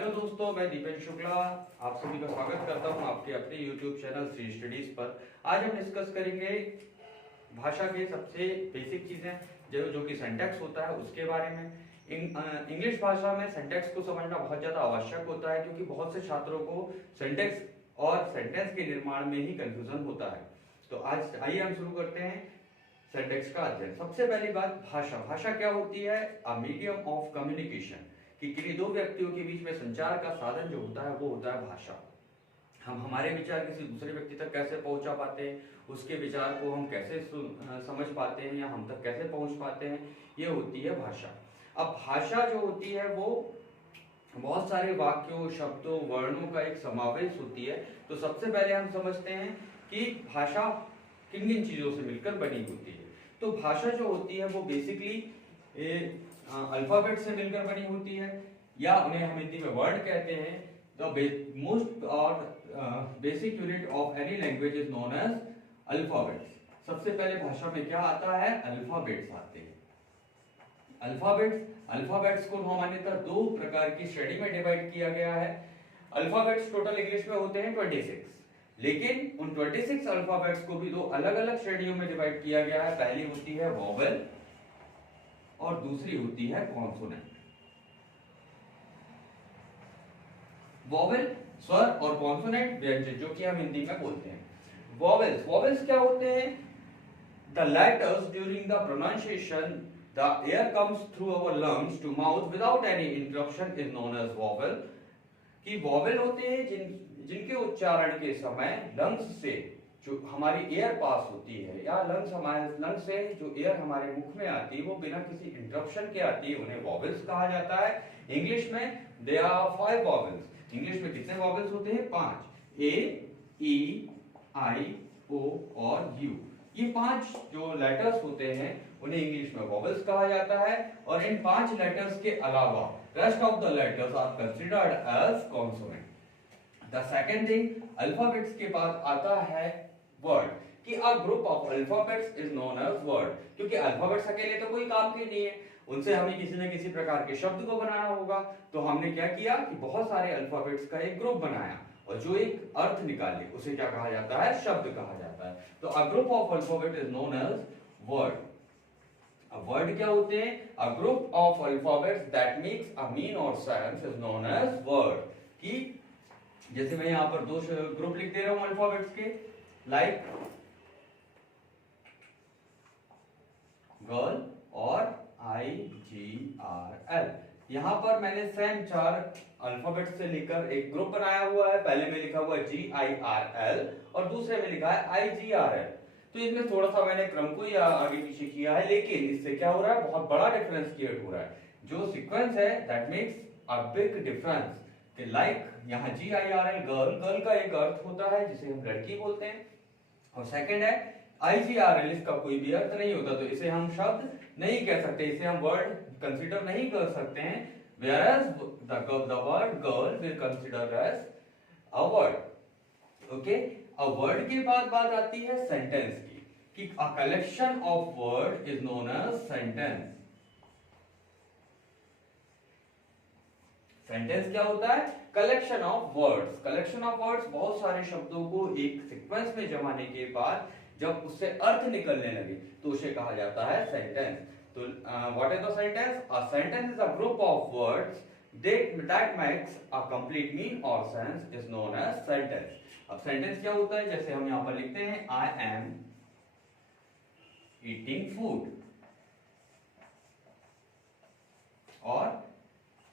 Hello दोस्तों, मैं दीपेश शुक्ला आप सभी का स्वागत करता हूं आपके अपने YouTube चैनल श्री स्टडीज पर। आज हम डिस्कस करेंगे भाषा के सबसे बेसिक चीजें जो कि सिंटैक्स होता है उसके बारे में। इंग्लिश भाषा में सिंटैक्स को समझना बहुत ज्यादा आवश्यक होता है क्योंकि बहुत से छात्रों को सिंटैक्स और सेंटेंस के निर्माण में ही कंफ्यूजन होता है। तो आज आइए हम शुरू करते हैं सिंटैक्स का अध्ययन। सबसे पहली बात, भाषा क्या होती है? अ मीडियम ऑफ कम्युनिकेशन, कि किन्हीं दो व्यक्तियों के बीच में संचार का साधन जो होता है वो होता है भाषा। हम हमारे विचार किसी दूसरे व्यक्ति तक कैसे पहुंचा पाते हैं, उसके विचार को हम कैसे समझ पाते हैं या हम तक कैसे पहुंच पाते हैं, ये होती है भाषा। अब भाषा जो होती है वो बहुत सारे वाक्यों, शब्दों, वर्णों का एक समावेश होती है। तो सबसे पहले हम समझते हैं कि भाषा किन किन चीजों से मिलकर बनी होती है। तो भाषा जो होती है वो बेसिकली अल्फाबेट से मिलकर बनी होती है, या उन्हें हम हिंदी में वर्ड कहते हैं। द मोस्ट और basic unit of any language is known as alphabets. सबसे पहले भाषा में क्या आता है? अल्फाबेट्स आते हैं। अल्फाबेट्स को सामान्यतः दो प्रकार की श्रेणी में डिवाइड किया गया है। अल्फाबेट्स टोटल इंग्लिश में होते हैं 26, लेकिन उन 26 अल्फाबेट्स को भी दो अलग अलग श्रेणियों में डिवाइड किया गया है। पहली होती है वोवेल और दूसरी होती है कॉन्सोनेंट। वोवेल स्वर और कॉन्सोनेंट व्यंजन, जो कि हम हिंदी में बोलते हैं। वोवेल्स क्या होते हैं? The letters during the pronunciation the air comes through our lungs to mouth without any interruption is known as vowel. कि वोवेल होते हैं जिनके उच्चारण के समय लंग्स से जो हमारी एयर पास होती है, या लंग्स से जो एयर हमारे मुख में आती है वो बिना किसी इंटरप्शन के आती है, उन्हें वोवेल्स कहा जाता है। इंग्लिश में देयर आर 5 वोवेल्स। इंग्लिश में कितने वोवेल्स होते हैं? 5। ए, ई, आई, ओ और यू। ये 5 जो लेटर्स होते हैं उन्हें इंग्लिश में वोवेल्स कहा जाता है। और इन 5 लेटर्स के अलावा rest of the letters are considered as consonant. The second thing, alphabets के बाद आता है वर्ड, कि a group of alphabets is known as word. क्योंकि अल्फाबेट्स अकेले तो कोई काम के नहीं है, उनसे हमें किसी न किसी प्रकार के शब्द को बनाना होगा। तो हमने क्या किया कि बहुत सारे अल्फाबेट्स का एक ग्रुप बनाया और जो एक अर्थ निकाले उसे क्या कहा जाता है? शब्द कहा जाता है। तो a group of alphabet is known as word. अब वर्ड क्या होते हैं? A group of alphabets that makes a mean or sense is known as word. कि जैसे मैं यहां पर दो ग्रुप लिख दे रहा हूं अल्फाबेट्स के, लाइक गर्ल और IGRL। यहां पर मैंने सेम 4 अल्फाबेट से लेकर एक ग्रुप बनाया हुआ है। पहले में लिखा हुआ है GIRL और दूसरे में लिखा है IGRL। तो इसमें थोड़ा सा मैंने क्रम को या आगे पीछे किया है, लेकिन इससे क्या हो रहा है? बहुत बड़ा डिफरेंस क्रिएट हो रहा है। जो सीक्वेंस है that makes a big difference. कि लाइक यहाँ GIRL गर्ल का एक अर्थ होता है जिसे हम लड़की बोलते हैं, और सेकंड है IGRL, इसका कोई भी अर्थ नहीं होता, तो इसे हम शब्द नहीं कह सकते, इसे हम वर्ड कंसीडर नहीं कर सकते हैं। whereas the word girl will consider as a word. Okay, अब वर्ड के बाद बात आती है सेंटेंस की, कि a collection of word is known as sentence. Sentence क्या होता है? Collection of words. Collection of words बहुत सारे शब्दों को एक सीक्वेंस में जमाने के बाद जब उससे अर्थ निकलने लगे तो उसे कहा जाता है सेंटेंस। तो what is the sentence? A sentence is a group of words that makes a complete mean or sense is known as sentence. अब सेंटेंस क्या होता है? जैसे हम यहां पर लिखते हैं I am eating food, और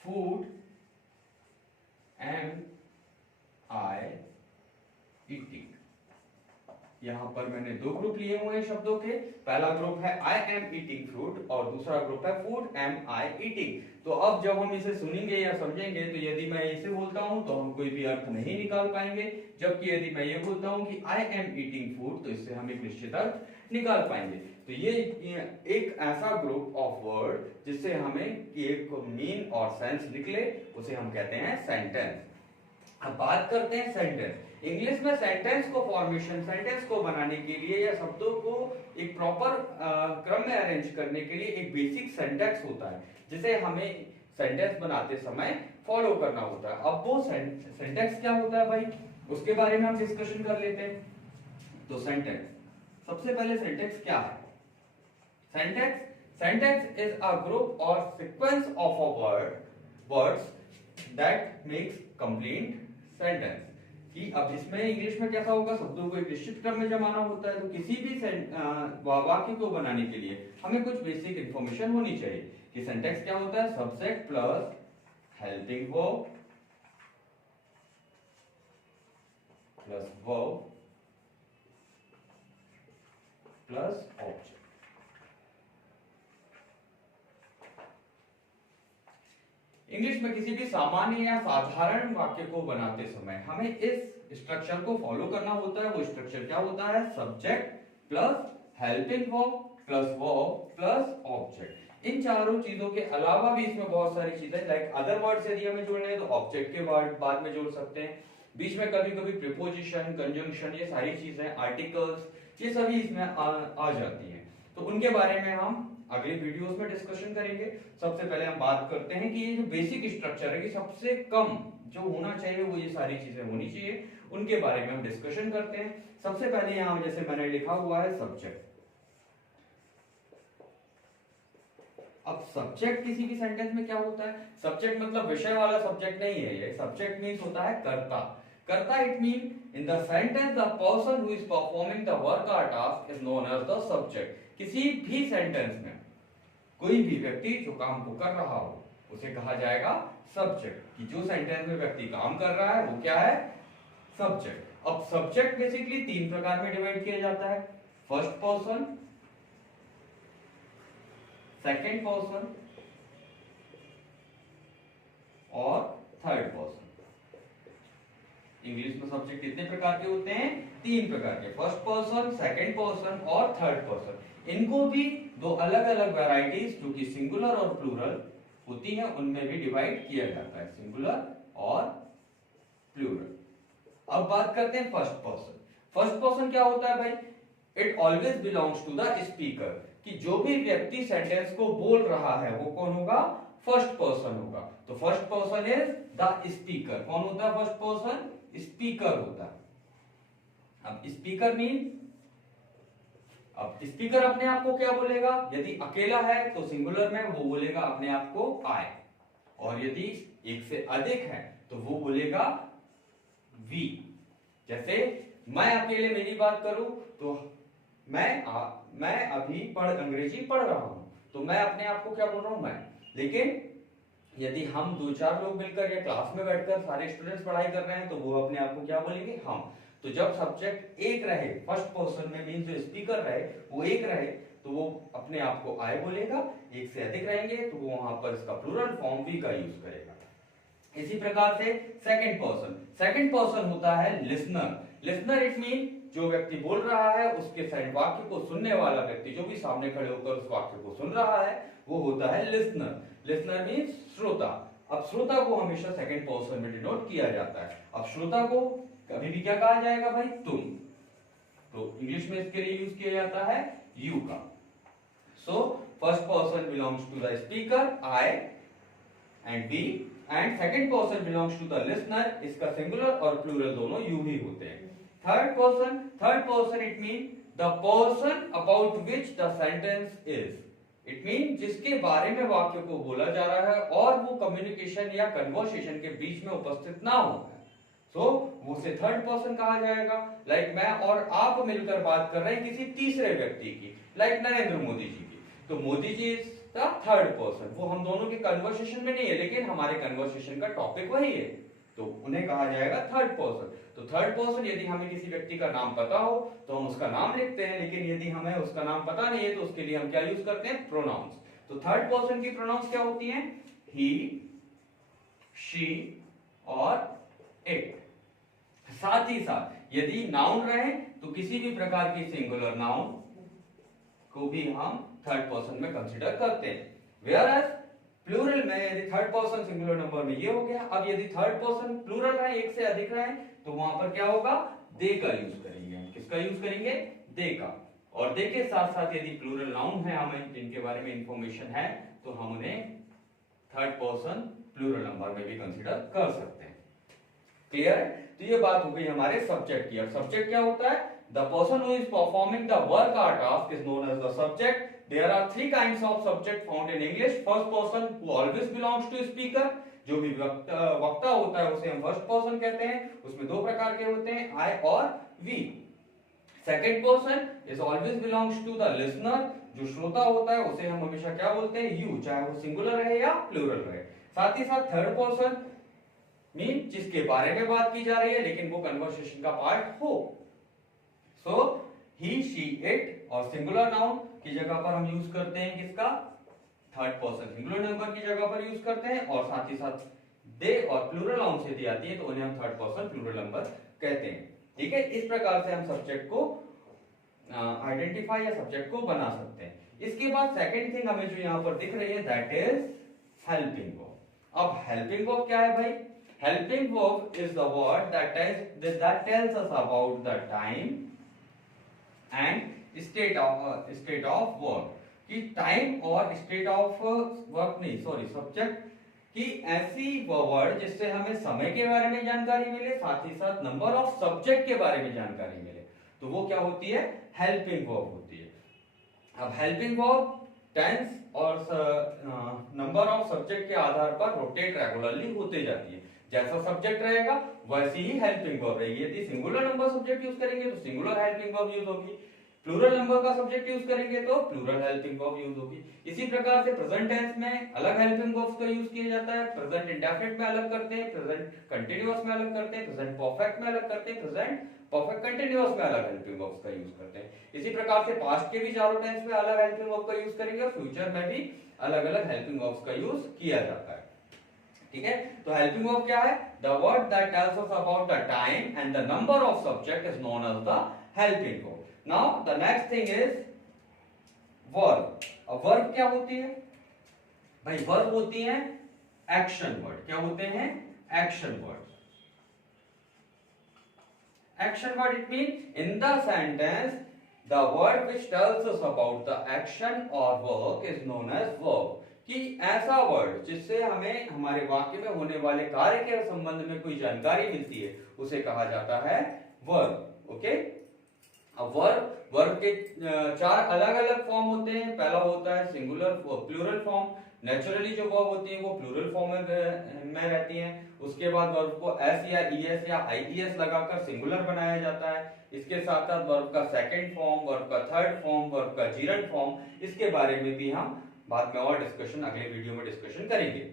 food am I eating। यहां पर मैंने दो ग्रुप लिए हुए हैं शब्दों के। पहला ग्रुप है I am eating fruit और दूसरा ग्रुप है food am I eating। तो अब जब हम इसे सुनेंगे या समझेंगे तो यदि मैं इसे बोलता हूं तो हम कोई भी अर्थ नहीं निकाल पाएंगे, जबकि यदि मैं ये बोलता हूं कि I am eating food तो इससे हम एक निश्चित अर्थ निकाल पाएंगे। तो ये एक ऐसा ग्रुप ऑफ वर्ड जिससे हमें एक मीन और सेंस निकले उसे हम कहते हैं सेंटेंस। अब बात करते हैं सेंटेंस। इंग्लिश में सेंटेंस को फॉर्मेशन, सेंटेंस को बनाने के लिए या शब्दों को एक प्रॉपर क्रम में अरेंज करने के लिए एक बेसिक सिंटैक्स होता है जिसे हमें सेंटेंस बनाते समय फॉलो करना होता है। अब वो सिंटैक्स क्या होता है भाई, उसके बारे में हम डिस्कशन कर लेते हैं। तो सिंटैक्स, सबसे पहले सिंटैक्स क्या है? सिंटैक्स इज अ ग्रुप और sequence of a words that makes complete sentence. कि अब इसमें इंग्लिश में कैसा होगा, शब्दों को एक निश्चित क्रम में जमाना होता है। तो किसी भी वाक्य को बनाने के लिए हमें कुछ बेसिक इंफॉर्मेशन होनी चाहिए कि सिंटैक्स क्या होता है। Subject plus helping verb plus verb plus object. English में किसी भी सामान्य या साधारण वाक्य को बनाते समय हमें इस स्ट्रक्चर को फॉलो करना होता है। वो स्ट्रक्चर क्या होता है? Subject plus helping verb plus object. इन चारों चीजों के अलावा भी इसमें बहुत सारी चीजें लाइक अदर वर्ड्स यदि हमें जोड़ने हैं तो ऑब्जेक्ट के वर्ड बाद में जोड़ सकते हैं। बीच में कभी कभी प्रीपोजिशन, कंजंक्शन, ये सारी चीजें, आर्टिकल्स, ये सभी इसमें आ जाती हैं। तो उनके बारे में हम अगले वीडियोस में डिस्कशन करेंगे। सबसे पहले हम बात करते हैं कि ये जो बेसिक स्ट्रक्चर है कि सबसे कम जो होना चाहिए वो ये सारी चीजें होनी चाहिए, उनके बारे में हम डिस्कशन करते हैं। सबसे पहले यहां जैसे मैंने लिखा हुआ है सब्जेक्ट। अब सब्जेक्ट किसी भी सेंटेंस में क्या होता है? सब्जेक्ट मतलब विषय वाला सब्जेक्ट नहीं है, ये सब्जेक्ट मीन्स होता है कर्ता। कर्ता it mean in the sentence the person who is performing the work or task is known as the subject. किसी भी सेंटेंस में कोई भी व्यक्ति जो काम को कर रहा हो उसे कहा जाएगा सब्जेक्ट। कि जो सेंटेंस में व्यक्ति काम कर रहा है वो क्या है? सब्जेक्ट। अब सब्जेक्ट बेसिकली तीन प्रकार में डिवाइड किया जाता है। फर्स्ट पर्सन, सेकेंड पर्सन और थर्ड पर्सन। इंग्लिश में सब्जेक्ट कितने प्रकार के होते हैं? तीन प्रकार के, फर्स्ट पर्सन, सेकेंड पर्सन और थर्ड पर्सन। इनको भी दो अलग अलग वैरायटीज जो कि सिंगुलर और प्लूरल होती हैं उनमें भी डिवाइड किया जाता है, सिंगुलर और प्लूरल। अब बात करते हैं फर्स्ट पर्सन। फर्स्ट पर्सन क्या होता है भाई? It always belongs to the speaker. कि जो भी व्यक्ति सेंटेंस को बोल रहा है वो कौन होगा? फर्स्ट पर्सन होगा। तो first person is the speaker. कौन होता है फर्स्ट पर्सन? स्पीकर होता है। अब स्पीकर मीन, अब स्पीकर अपने आप को क्या बोलेगा? यदि अकेला है तो सिंगुलर में वो बोलेगा अपने आप को आई, और यदि एक से अधिक है तो वो बोलेगा वी। जैसे मैं अकेले मेरी बात करूं तो मैं अभी अंग्रेजी पढ़ रहा हूं, तो मैं अपने आप को क्या बोल रहा हूं? मैं। लेकिन यदि हम दो चार लोग मिलकर या क्लास में बैठकर सारे स्टूडेंट्स पढ़ाई कर रहे हैं तो वो अपने आप को क्या बोलेंगे? हम। तो जब सब्जेक्ट एक रहे फर्स्ट पर्सन में, मीन जो स्पीकर रहे वो एक रहे, तो वो अपने आप को आई बोलेगा। एक से अधिक रहेंगे तो वो वहां पर इसका प्लूरल फॉर्म वी का यूज करेगा। इसी प्रकार से सेकंड पर्सन। सेकंड पर्सन होता है लिसनर। लिसनर इट मीन जो व्यक्ति बोल रहा है उसके साइड वाक्य को सुनने वाला व्यक्ति, जो भी सामने खड़े होकर उस वाक्य को सुन रहा है वो होता है लिसनर। लिसनर मीन श्रोता। अब श्रोता को हमेशा सेकंड पर्सन में डिनोट किया जाता है। अब श्रोता को कभी भी क्या कहा जाएगा भाई? तुम। तो इंग्लिश में इसके लिए यूज किया जाता है यू का। So first person belongs to the speaker I and we, and second person belongs to the listener. इसका सिंगुलर और प्लूरल दोनों यू ही होते हैं। Third person it mean the person about which the sentence is. It mean जिसके बारे में वाक्य को बोला जा रहा है और वो कम्युनिकेशन या कन्वर्सेशन के बीच में उपस्थित ना हो, सो वो से थर्ड पर्सन कहा जाएगा। लाइक मैं और आप मिलकर बात कर रहे हैं किसी तीसरे व्यक्ति की, लाइक नरेंद्र मोदी जी की, तो Modi ji is the third person. वो हम दोनों के कन्वर्सेशन में नहीं है लेकिन हमारे कन्वर्सेशन का टॉपिक वही है, तो उन्हें कहा जाएगा थर्ड पर्सन। तो थर्ड पर्सन यदि हमें किसी व्यक्ति का नाम पता हो तो हम उसका नाम लिखते हैं, लेकिन यदि हमें उसका नाम पता नहीं है तो उसके लिए हम क्या यूज करते हैं? प्रोनाउंस। तो थर्ड पर्सन की प्रोनाउंस क्या होती हैं? ही, शी और इट। साथ ही साथ यदि नाउन रहे तो किसी भी प्रकार की सिंगुलर नाउन को भी हम थर्ड पर्सन में कंसीडर करते हैं। वेयरएज प्लूरल में यदि थर्ड पर्सन सिंगुलर नंबर में ये हो गया। अब यदि थर्ड पर्सन प्लूरल रहे, एक से अधिक रहे, तो वहां पर क्या होगा? दे का यूज करेंगे। हम किसका यूज करेंगे? दे का। और दे के साथ साथ यदि प्लूरल नाउन है हमें जिनके बारे में इंफॉर्मेशन है तो हम उन्हें थर्ड पर्सन प्लूरल नंबर में भी कंसीडर कर सकते हैं। क्लियर है? तो ये बात हो गई हमारे सब्जेक्ट की। अब सब्जेक्ट क्या होता है? The person who is performing the work or task is known as the subject. There are three kinds of subject found in English. First person who always belongs to speaker, जो भी वक्ता होता है उसे हम फर्स्ट पर्सन कहते हैं। उसमें दो प्रकार के होते हैं, आई और we. Second person is always belongs to the listener, जो श्रोता होता है उसे हम हमेशा क्या बोलते हैं? यू, चाहे वो सिंगुलर रहे या प्लूरल रहे। साथ ही साथ थर्ड पर्सन मीन जिसके बारे में बात की जा रही है लेकिन वो कन्वर्सेशन का पार्ट हो। सो ही, शी, इट और सिंगुलर नाउन की जगह पर हम यूज करते हैं किसका? थर्ड पर्सन सिंगुलर नंबर की जगह पर यूज करते हैं। और साथ ही साथ दे और प्लूरल नाउन से दी आती है तो उन्हें हम थर्ड पर्सन प्लूरल नंबर कहते हैं। ठीक है, इस प्रकार से हम सब्जेक्ट को आइडेंटिफाई या सब्जेक्ट को बना सकते हैं। इसके बाद सेकंड थिंग हमें जो यहाँ पर दिख रही है दैट इज हेल्पिंग वर्ब। अब हेल्पिंग वर्ब क्या है भाई? Helping verb is the word that tells us about the time and state of work। कि टाइम और स्टेट ऑफ वर्क नहीं, सॉरी, सब्जेक्ट की ऐसी वर्ड जिससे हमें समय के बारे में जानकारी मिले, साथ ही साथ नंबर ऑफ सब्जेक्ट के बारे में जानकारी मिले, तो वो क्या होती है? हेल्पिंग वर्ब होती है। अब हेल्पिंग वर्ब टेंस और नंबर ऑफ सब्जेक्ट के आधार पर रोटेट रेगुलरली होते जाती है। जैसा सब्जेक्ट रहेगा वैसी ही हेल्पिंग वर्ब रहेगी। यदि सिंगुलर नंबर सब्जेक्ट यूज करेंगे तो सिंगुलर हेल्पिंग वर्ब यूज होगी, प्लूरल नंबर का सब्जेक्ट यूज करेंगे तो प्लूरल हेल्पिंग वर्ब यूज होगी। इसी प्रकार से प्रेजेंट टेंस में अलग हेल्पिंग वर्ब्स का यूज किया जाता है, प्रेजेंट इंडेफिनिट में अलग करते हैं, प्रेजेंट कंटीन्यूअस में अलग करते हैं, प्रेजेंट परफेक्ट में अलग करते हैं, प्रेजेंट परफेक्ट कंटीन्यूअस में अलग हेल्पिंग वर्ब्स का यूज करते हैं। इसी प्रकार से पास्ट के भी चारों टेंस में अलग हेल्पिंग वर्ब का यूज करेंगे और फ्यूचर में भी अलग अलग हेल्पिंग वर्ब्स का यूज किया जाता है। ठीक है, तो हेल्पिंग वर्ब क्या है? The word that tells us about the time and the number of subject is known as the helping verb. Now the next thing is verb. अब वर्ब क्या होती है भाई? वर्ब होती है एक्शन वर्ड। क्या होते हैं? Action word. Action word, it means in the sentence the word which tells us about the action or work is known as verb। कि ऐसा वर्ड जिससे हमें हमारे वाक्य में होने वाले कार्य के संबंध में कोई जानकारी मिलती है उसे कहा जाता है वर्ब। ओके, अब वर्ब के चार अलग अलग फॉर्म होते हैं। पहला होता है सिंगुलर प्लूरल फॉर्म। नेचुरली जो वर्ब होती है वो प्लूरल फॉर्म में रहती हैं। उसके बाद वर्ब को एस या ईएस या आईईएस लगाकर सिंगुलर बनाया जाता है। इसके साथ साथ वर्ब का सेकंड फॉर्म, वर्ब का थर्ड फॉर्म, वर्ब का जीरंड फॉर्म, इसके बारे में भी हम बाद में और डिस्कशन अगले वीडियो में डिस्कशन करेंगे।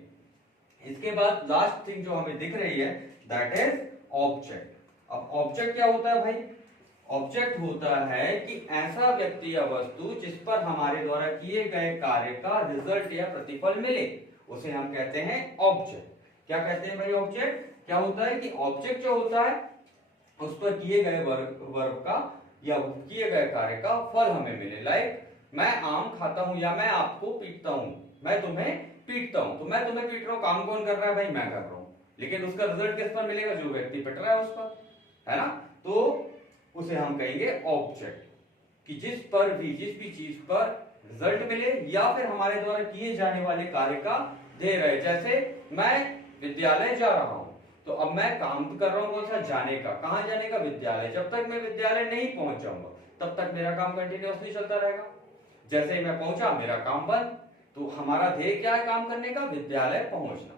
इसके बाद लास्ट थिंग जो हमें दिख रही है दैट इज ऑब्जेक्ट। अब ऑब्जेक्ट क्या होता है भाई? ऑब्जेक्ट होता है कि ऐसा व्यक्ति या वस्तु जिस पर हमारे द्वारा किए गए कार्य का रिजल्ट या प्रतिफल मिले उसे हम कहते हैं ऑब्जेक्ट। क्या कहते हैं भाई? ऑब्जेक्ट क्या होता है कि ऑब्जेक्ट जो होता है उस पर किए गए वर्ब का या किए गए कार्य का फल हमें मिले। लाइक मैं आम खाता हूं या मैं आपको पीटता हूं, मैं तुम्हें पीटता हूं, तो मैं तुम्हें पीट रहा हूं, काम कौन कर रहा है भाई? मैं कर रहा हूं, लेकिन उसका रिजल्ट किस पर मिलेगा? जो व्यक्ति पिट रहा है उस पर, है ना? तो उसे हम कहेंगे ऑब्जेक्ट। कि जिस भी चीज पर रिजल्ट मिले या फिर हमारे द्वारा किए जाने वाले कार्य का ध्येय रहे। जैसे मैं विद्यालय जा रहा हूं, तो अब मैं काम कर रहा हूं कौन सा? जाने का। कहां जाने का? विद्यालय। जब तक मैं विद्यालय नहीं पहुंच जाऊंगा तब तक मेरा काम कंटिन्यूअसली चलता रहेगा। जैसे ही मैं पहुंचा मेरा काम बंद। तो हमारा ध्येय क्या है काम करने का? विद्यालय पहुंचना।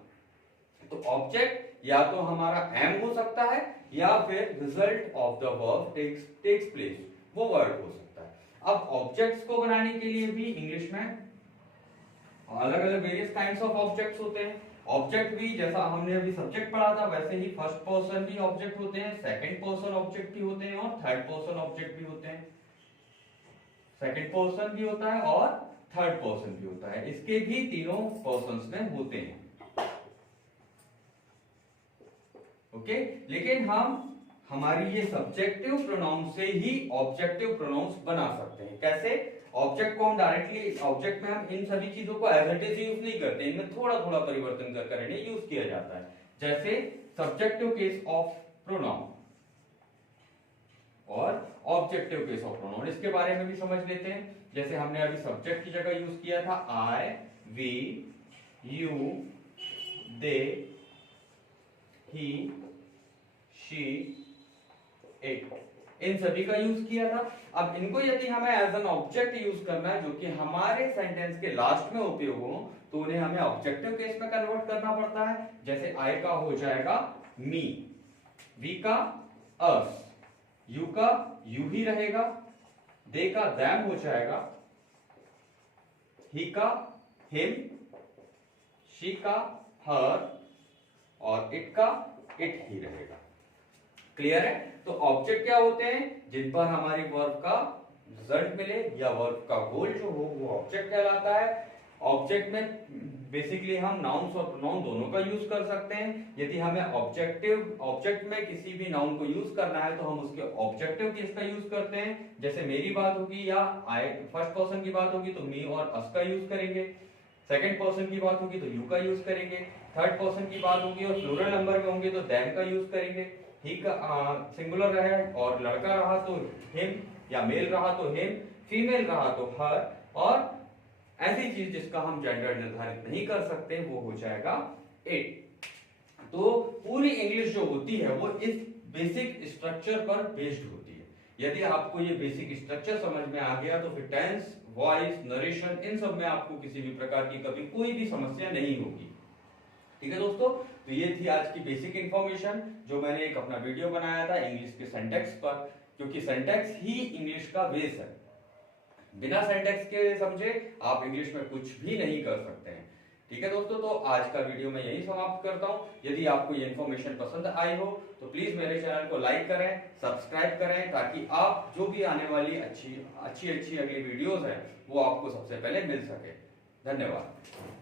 तो ऑब्जेक्ट या तो हमारा एम हो सकता है या फिर result of the verb takes place, वो वर्ड हो सकता है। अब ऑब्जेक्ट्स को बनाने के लिए भी इंग्लिश में अलग अलग वेरियस काइंड्स ऑफ ऑब्जेक्ट्स होते हैं। ऑब्जेक्ट भी जैसा हमने अभी सब्जेक्ट पढ़ा था वैसे ही फर्स्ट पर्सन भी ऑब्जेक्ट होते हैं, सेकंड पर्सन ऑब्जेक्ट भी होते हैं और थर्ड पर्सन ऑब्जेक्ट भी होते हैं। सेकंड पर्सन भी होता है और थर्ड पर्सन भी होता है। इसके भी तीनों पर्सन्स में होते हैं। ओके, लेकिन हम हमारी ये सब्जेक्टिव प्रोनाउन से ही ऑब्जेक्टिव प्रोनाउंस बना सकते हैं। कैसे? ऑब्जेक्ट को हम डायरेक्टली ऑब्जेक्ट में हम इन सभी चीजों को एज इट इज यूज नहीं करते, इनमें थोड़ा थोड़ा परिवर्तन कर इन्हें यूज किया जाता है। जैसे सब्जेक्टिव केस ऑफ प्रोनाउन और ऑब्जेक्टिव केस ऑफ प्रोनाउन, इसके बारे में भी समझ लेते हैं। जैसे हमने अभी सब्जेक्ट की जगह यूज किया था I, we, you, they, he, she, it, इन सभी का यूज किया था। अब इनको यदि हमें एज एन ऑब्जेक्ट यूज करना है जो कि हमारे सेंटेंस के लास्ट में उपयोग हो, तो उन्हें हमें ऑब्जेक्टिव केस में कन्वर्ट करना पड़ता है। जैसे आई का हो जाएगा मी, वी का अस, यू का यू ही रहेगा, दे का देम हो जाएगा, ही का हिम, शी का हर, और इट का इट ही रहेगा। क्लियर है? तो ऑब्जेक्ट क्या होते हैं? जिन पर हमारी वर्ब का रिजल्ट मिले या वर्ब का गोल जो हो वो ऑब्जेक्ट कहलाता है। ऑब्जेक्ट में बेसिकली हम नाउन्स और प्रोनाउन दोनों का यूज कर सकते हैं। यदि हमें ऑब्जेक्ट में किसी भी नाउन को यूज करना है तो हम उसके ऑब्जेक्टिव केस का यूज करते हैं। जैसे मेरी बात होगी या आई फर्स्ट पर्सन की बात होगी तो मी और अस का यूज करेंगे। सेकंड पर्सन की बात होगी तो यू का यूज करेंगे। थर्ड पर्सन की बात होगी और प्लूरल नंबर में होंगे तो देम का यूज करेंगे। ही का सिंगुलर रहा और लड़का रहा तो हिम, या मेल रहा तो हिम, फीमेल रहा तो हर, और ऐसी चीज जिसका हम जेंडर निर्धारित नहीं कर सकते वो हो जाएगा इट। तो पूरी इंग्लिश जो होती है वो इस बेसिक स्ट्रक्चर पर बेस्ड होती है। यदि आपको ये बेसिक स्ट्रक्चर समझ में आ गया तो फिर टेंस, वॉइस, नरेशन, इन सब में आपको किसी भी प्रकार की कभी कोई भी समस्या नहीं होगी। ठीक है दोस्तों, तो ये थी आज की बेसिक इंफॉर्मेशन जो मैंने एक अपना वीडियो बनाया था इंग्लिश के सिंटैक्स पर, क्योंकि सिंटैक्स ही इंग्लिश का बेस है। बिना सिंटैक्स के समझे आप इंग्लिश में कुछ भी नहीं कर सकते हैं। ठीक है दोस्तों, तो आज का वीडियो मैं यही समाप्त करता हूं। यदि आपको ये इन्फॉर्मेशन पसंद आई हो तो प्लीज मेरे चैनल को लाइक करें, सब्सक्राइब करें, ताकि आप जो भी आने वाली अच्छी अगली वीडियोस है वो आपको सबसे पहले मिल सके। धन्यवाद।